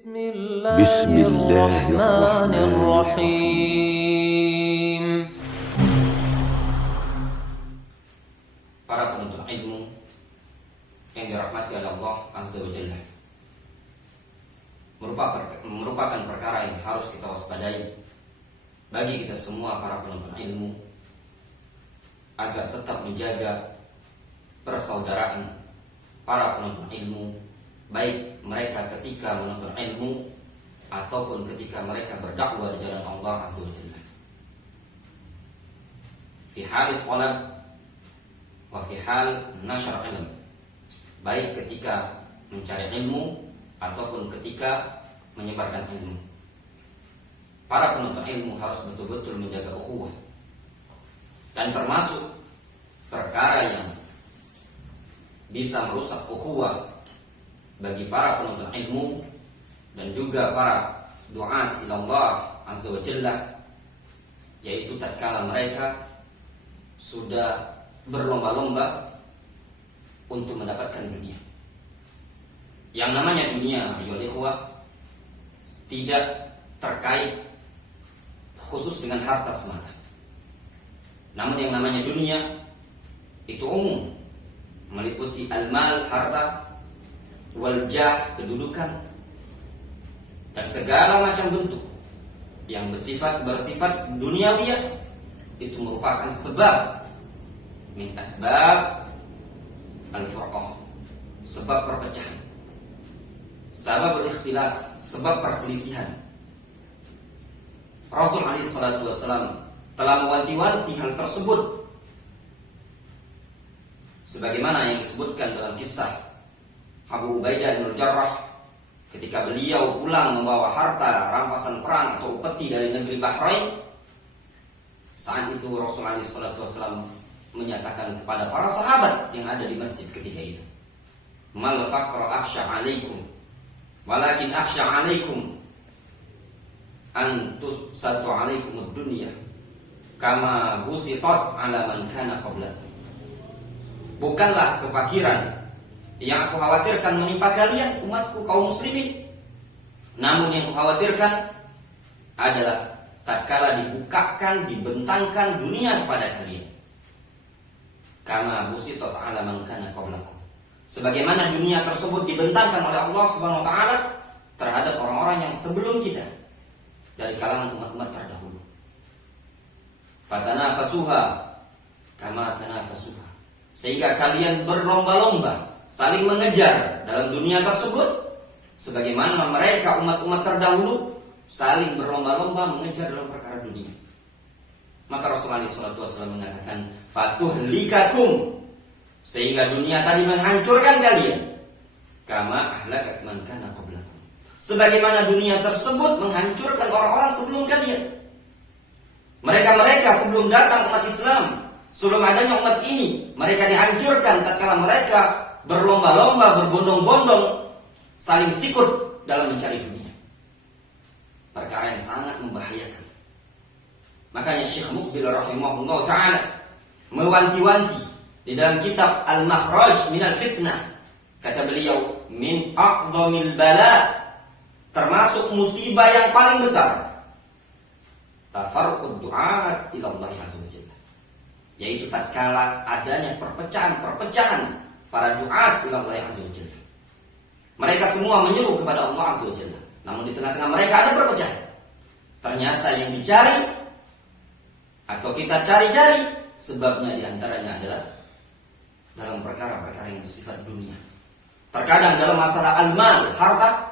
بسم الله الرحمن الرحيم. Para penuntut ilmu yang dirahmati oleh Allah Azza wa Jalla, merupakan perkara yang harus kita waspadai bagi kita semua para penuntut ilmu agar tetap menjaga persaudaraan para penuntut ilmu, baik mereka ketika menuntut ilmu ataupun ketika mereka berdakwah di jalan Allah Azza wa Jalla. Fi hal talab wa fi hal nashr ilm, baik ketika mencari ilmu ataupun ketika menyebarkan ilmu. Para penuntut ilmu harus betul-betul menjaga ukhuwah, dan termasuk perkara yang bisa merusak ukhuwah bagi para penuntut ilmu dan juga para duat ila Allah Azza wa Jalla, yaitu tatkala mereka sudah berlomba-lomba untuk mendapatkan dunia. Yang namanya dunia, ayyuhal ikhwah, tidak terkait khusus dengan harta semata. Namun yang namanya dunia itu umum, meliputi al-mal, harta, wal jah, kedudukan, dan segala macam bentuk yang bersifat duniawiyah itu merupakan sebab min asbab al-furqah, sebab perpecahan, sebab ikhtilaf, sebab perselisihan. Rasul alaihi salatu wasallam telah mewanti-wanti hal tersebut, sebagaimana yang disebutkan dalam kisah Abu Ubaidah bin Jarrah ketika beliau pulang membawa harta rampasan perang atau upeti dari negeri Bahrain. Saat itu Rasulullah SAW menyatakan kepada para sahabat yang ada di masjid ketika itu, mal faqra akhsha alaikum walakin akhsha alaikum an tusatu alaikum ad-dunya kama busitat ala man kana qablakum. Bukanlah kefakiran yang aku khawatirkan menimpa kalian, umatku kaum muslimin, namun yang aku khawatirkan adalah tatkala dibukakan, dibentangkan dunia kepada kalian, kama busitat ala man kana qablakum, sebagaimana dunia tersebut dibentangkan oleh Allah Subhanahu wa taala terhadap orang-orang yang sebelum kita dari kalangan umat-umat terdahulu. Fatanafasuha kama tanafasuha, sehingga kalian berlomba-lomba saling mengejar dalam dunia tersebut sebagaimana mereka umat-umat terdahulu saling berlomba-lomba mengejar dalam perkara dunia. Maka Rasulullah SAW mengatakan fatuhlikakum, sehingga dunia tadi menghancurkan kalian, kama ahlakat man kana qablakum, sebagaimana dunia tersebut menghancurkan orang-orang sebelum kalian. Mereka sebelum datang umat Islam, sebelum adanya umat ini, mereka dihancurkan tatkala mereka berlomba-lomba, berbondong-bondong, saling sikut dalam mencari dunia. Perkara yang sangat membahayakan. Makanya Syekh Muqbil rahimahullah ta'ala mewanti-wanti di dalam kitab Al-Makhraj minal Fitnah. Kata beliau, min a'zamil bala, termasuk musibah yang paling besar, tafarruqud du'at ila Allah azza wa jalla, yaitu tatkala adanya perpecahan para duat ila Allah azza wa jalla. Mereka semua menyeru kepada Allah azza wa jalla, namun di tengah-tengah mereka ada perpecahan. Ternyata yang dicari atau kita cari-cari sebabnya diantaranya adalah dalam perkara-perkara yang bersifat dunia. Terkadang dalam masalah al-mal, harta,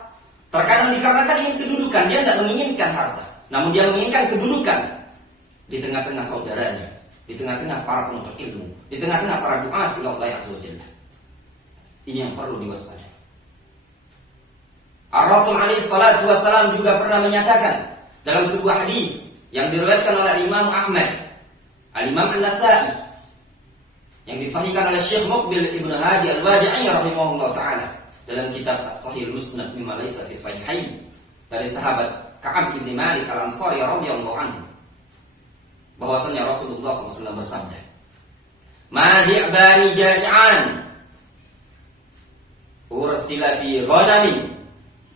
terkadang dikarenakan ingin kedudukan, dia tidak menginginkan harta, namun dia menginginkan kedudukan di tengah-tengah saudaranya, di tengah-tengah para penuntut ilmu, di tengah-tengah para duat ila Allah azza wa jalla. Ini yang perlu diwaspadai. Ar-Rasul alaihi salatu wasallam juga pernah menyatakan dalam sebuah hadis yang diriwayatkan oleh Imam Ahmad, Al-Imam An-Nasa'i, yang disahihkan oleh Syekh Muqbil Ibn Hadi Al-Wadi'i rahimahullah ta'ala dalam kitab As-Sahih Musnad mimma laysa fi sahihain, dari sahabat Ka'ab bin Malik Al-Ansari radhiyallahu anhu, bahwasanya Rasulullah SAW bersabda, "Ma hi'bani ja'i'an ursila fi ghanami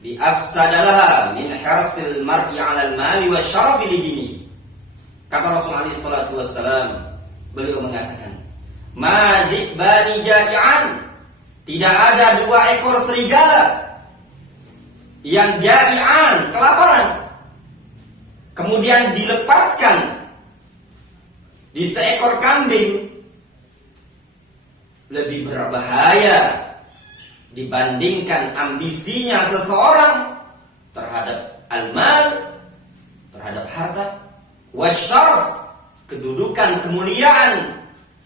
bi afsadalaha min hirsil mar'i 'alal mali wa syarafi li dinihi. Kata Rasulullah SAW, beliau mengatakan, "Madik bani ja'ian." Tidak ada dua ekor serigala yang ja'ian, kelaparan, kemudian dilepaskan di seekor kambing, lebih berbahaya dibandingkan ambisinya seseorang terhadap al-mal, terhadap harta, wasyaraf, kedudukan, kemuliaan,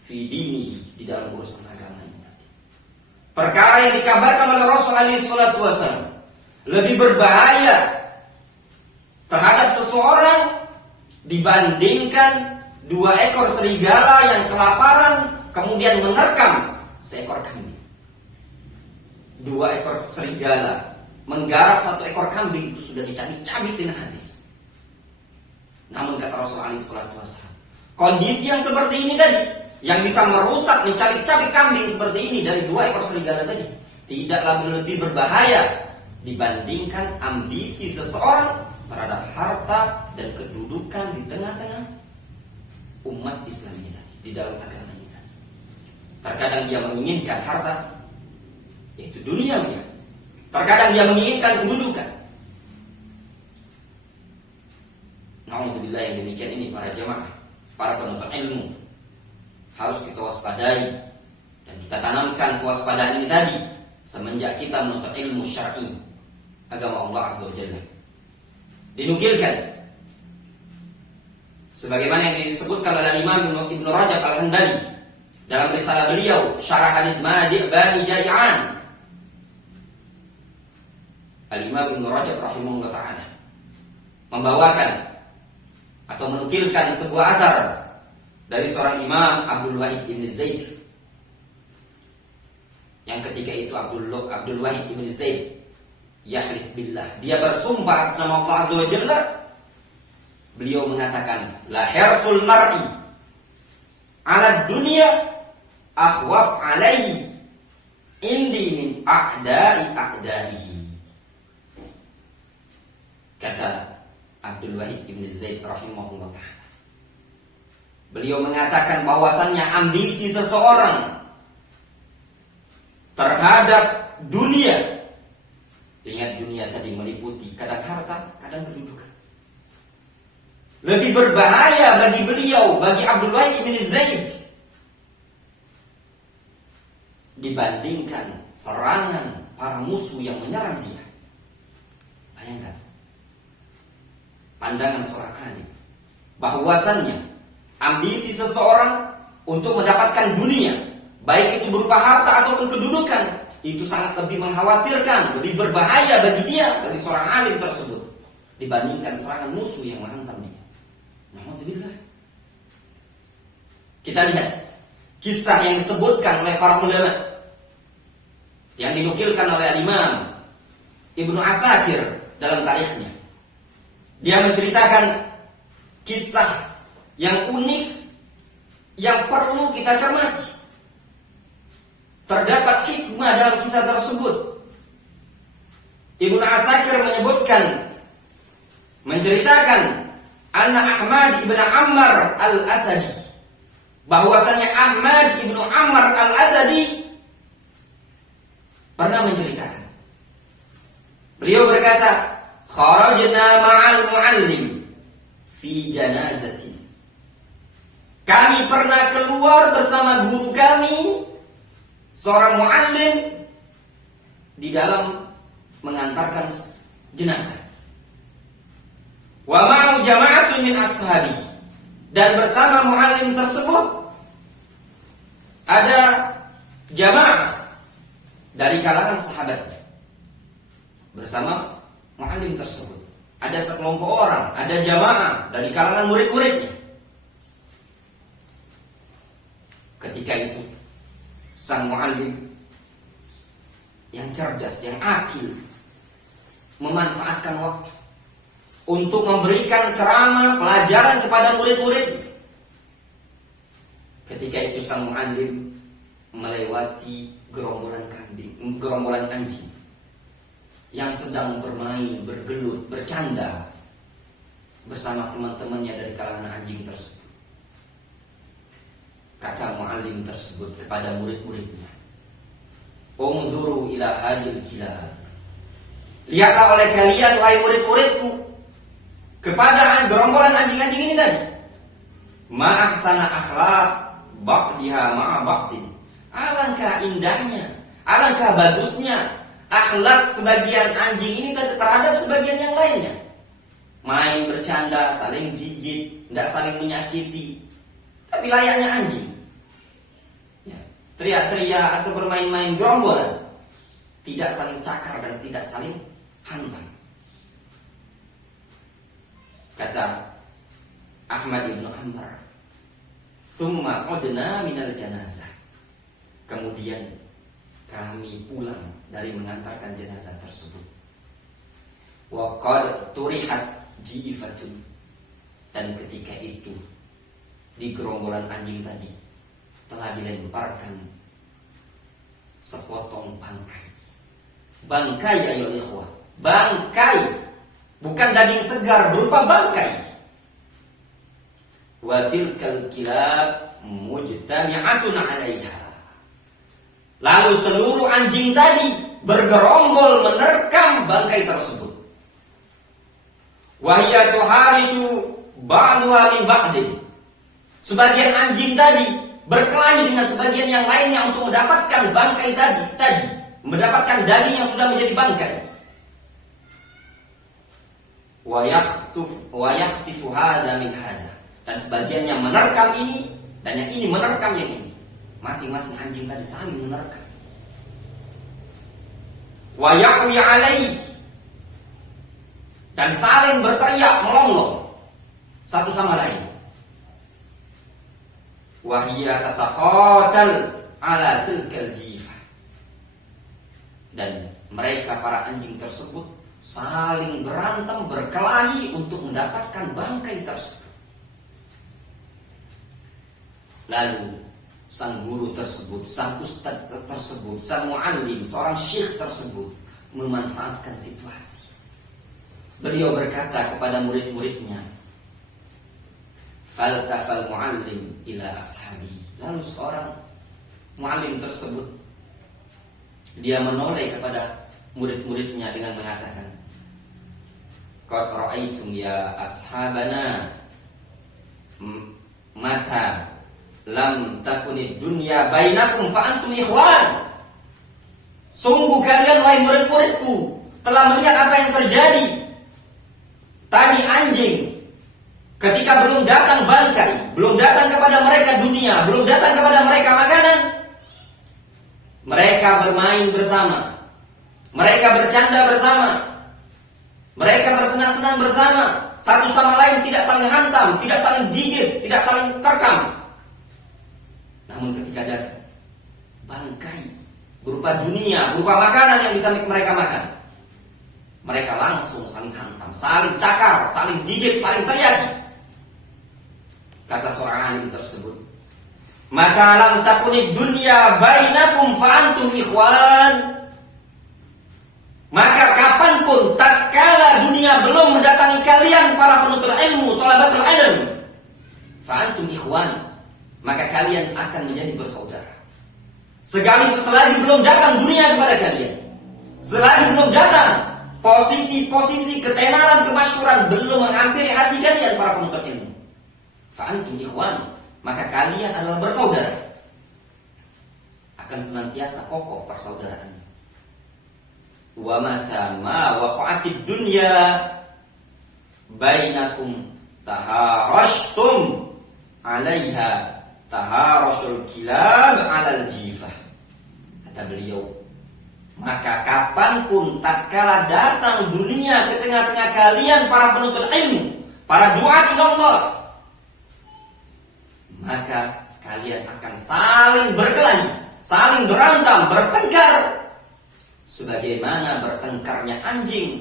fi dinihi, di dalam urusan agama ini. Perkara yang dikabarkan oleh Rasulullah SAW lebih berbahaya terhadap seseorang dibandingkan dua ekor serigala yang kelaparan kemudian menerkam seekor kambing. Dua ekor serigala menggarap satu ekor kambing itu sudah dicabik-cabik dengan habis. Namun kata Rasulullah SAW, kondisi yang seperti ini tadi, yang bisa merusak, mencabik-cabik kambing seperti ini dari dua ekor serigala tadi, tidaklah lebih berbahaya dibandingkan ambisi seseorang terhadap harta dan kedudukan di tengah-tengah umat Islam ini tadi, di dalam agama ini tadi. Terkadang dia menginginkan harta, yaitu duniawinya. Terkadang dia menginginkan kedudukan. Alhamdulillah, yang demikian ini para jamaah, para penuntut ilmu, harus kita waspadai dan kita tanamkan kewaspadaan ini tadi semenjak kita menuntut ilmu syar'i agama Allah Azza wa Jalla. Dinukilkan sebagaimana yang disebutkan oleh Imam Ibnu Rajab Al-Hanbali dalam risalah beliau Syarah Hadits Madik Bani Ja'ian. Al-Imam Ibnu Rajab rahimahullah ta'ala membawakan atau menukilkan sebuah asar dari seorang Imam Abdul Wahid ibn Zaid, yang ketika itu Abdul Wahid ibn Zaid yahlif billah, dia bersumpah atas nama Allah Azza wa Jalla. Beliau mengatakan, la hirsul mar'i ala dunya akhwaf alaihi indi min a'da'ihi. Kata Abdul Wahid ibn Zaid rahimahullah ta'ala, beliau mengatakan bahwasannya ambisi seseorang terhadap dunia, ingat dunia tadi meliputi kadang harta, kadang kedudukan, lebih berbahaya bagi beliau, bagi Abdul Wahid ibn Zaid, dibandingkan serangan para musuh yang menyerang dia. Bayangkan pandangan seorang alim bahwasannya ambisi seseorang untuk mendapatkan dunia, baik itu berupa harta ataupun kedudukan, itu sangat lebih mengkhawatirkan, lebih berbahaya bagi dia, bagi seorang alim tersebut, dibandingkan serangan musuh yang menghantam dia. Alhamdulillah. Kita lihat kisah yang disebutkan oleh para ulama yang dinukilkan oleh Imam Ibnu Asakir dalam tarikhnya. Dia menceritakan kisah yang unik yang perlu kita cermati. Terdapat hikmah dalam kisah tersebut. Ibnu Asakir menceritakan anna Ahmad ibn Ammar al-Asadi, bahwasanya Ahmad ibn Ammar al-Asadi pernah menceritakan. Beliau berkata, kharajna ma'al muallim fi janazatin. Kami pernah keluar bersama guru kami, seorang muallim, di dalam mengantarkan jenazah. Wa ma'u jama'atun min ashabi, dan bersama muallim tersebut ada jamaah dari kalangan sahabatnya. Bersama muallim tersebut ada sekelompok orang, ada jamaah dari kalangan murid-muridnya. Ketika itu sang muallim yang cerdas, yang akil, memanfaatkan waktu untuk memberikan ceramah, pelajaran kepada murid-muridnya. Ketika itu sang muallim melewati gerombolan anjing yang sedang bermain, bergelut, bercanda bersama teman-temannya dari kalangan anjing tersebut. Kata muallim tersebut kepada murid-muridnya, "Unzuru ila hadil kilab." Lihatlah oleh kalian wahai murid-muridku kepada gerombolan anjing-anjing ini tadi. Ma ahsana akhlaq ba'diha ma'a ba'din. Alangkah indahnya, alangkah bagusnya akhlak sebagian anjing ini terhadap sebagian yang lainnya. Main bercanda, saling gigit, tidak saling menyakiti, tapi layaknya anjing. Ya, teriak-teriak atau bermain-main gerombolan, tidak saling cakar dan tidak saling hantam. Kata Ahmad ibn Amr, "Tsumma udna minal janazah." Kemudian kami pulang dari mengantarkan jenazah tersebut. Wa qad turihat jifatun. Dan ketika itu di gerombolan anjing tadi telah dilemparkan sepotong bangkai. Bangkai ya ikhwah. Bangkai, bukan daging segar, berupa bangkai. Wa tilkal kilab mujtami'atun 'alaiha. Lalu seluruh anjing tadi bergerombol menerkam bangkai tersebut. Wahiyatu harisu ba'duha min ba'din. Sebagian anjing tadi berkelahi dengan sebagian yang lainnya untuk mendapatkan bangkai tadi, mendapatkan daging yang sudah menjadi bangkai. Wa yakhtifu hada min hada. Dan sebagian yang menerkam ini dan yang ini menerkam yang ini. Masing-masing anjing tadi saling menerkam. Wa ya'wi 'alaihi. Dan saling berteriak melonglong satu sama lain. Wa hiya tataqatal 'ala tilkal jifah. Dan mereka para anjing tersebut saling berantem, berkelahi untuk mendapatkan bangkai tersebut. Lalu sang guru tersebut, sang ustadz tersebut, sang muallim, seorang syekh tersebut memanfaatkan situasi. Beliau berkata kepada murid-muridnya, "Faltafal muallim ila ashabi." Lalu seorang muallim tersebut dia menoleh kepada murid-muridnya dengan mengatakan, "Qad ra'aitum ya ashabana mata lam takunid dunya bainakum fa antum ikhwan." Sungguh kalian wahai murid-muridku telah melihat apa yang terjadi tadi anjing ketika belum datang bangkai, belum datang kepada mereka dunia, belum datang kepada mereka makanan. Mereka bermain bersama, mereka bercanda bersama, mereka bersenang-senang bersama, satu sama lain tidak saling hantam, tidak saling gigit, tidak saling terkam. Namun ketika datang bangkai berupa dunia, berupa makanan yang bisa mereka makan, mereka langsung saling hantam, saling cakar, saling gigit, saling teriak. Kata seorang alim tersebut, "Maka lam takunid dunya bainakum fa antum ikhwan." Maka kapanpun tatkala dunia belum mendatangi kalian para penuntut ilmu, thalabatul ilm, fa antum ikhwan, maka kalian akan menjadi bersaudara. Selagi belum datang dunia kepada kalian, selagi belum datang posisi-posisi ketenaran, kemasyhuran belum menghampiri hati kalian para penuntut ilmu, fa antum ikhwan, maka kalian adalah bersaudara. Akan senantiasa kokoh persaudaraan. Wa mata ma waqa'atid dunya bainakum taharashtum 'alaiha taharashul kilab 'alal jifah. Kata beliau, maka kapanpun tatkala datang dunia ke tengah-tengah kalian para penuntut ilmu, para duat ilallah, maka kalian akan saling berkelahi, saling berantem, bertengkar, sebagaimana bertengkarnya anjing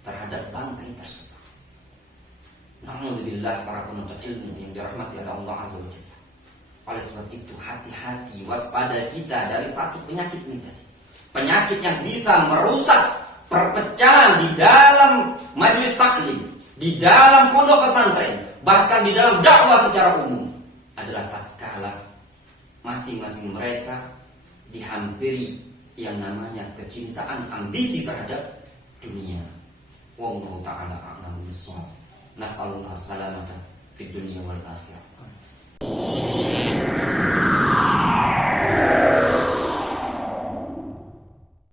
terhadap bangkai tersebut. Alhamdulillah para penuntut ilmu yang dirahmati oleh Allah Azza wa Jalla. Oleh sebab itu hati-hati, waspada kita dari satu penyakit ini tadi. Penyakit yang bisa merusak perpecahan di dalam majelis taklim, di dalam pondok pesantren, bahkan di dalam dakwah secara umum adalah tatkala masing-masing mereka dihampiri yang namanya kecintaan, ambisi terhadap dunia. Wallahu ta'ala a'lamu bissawab. Nas'alullah salamata fid dunya wal akhirah.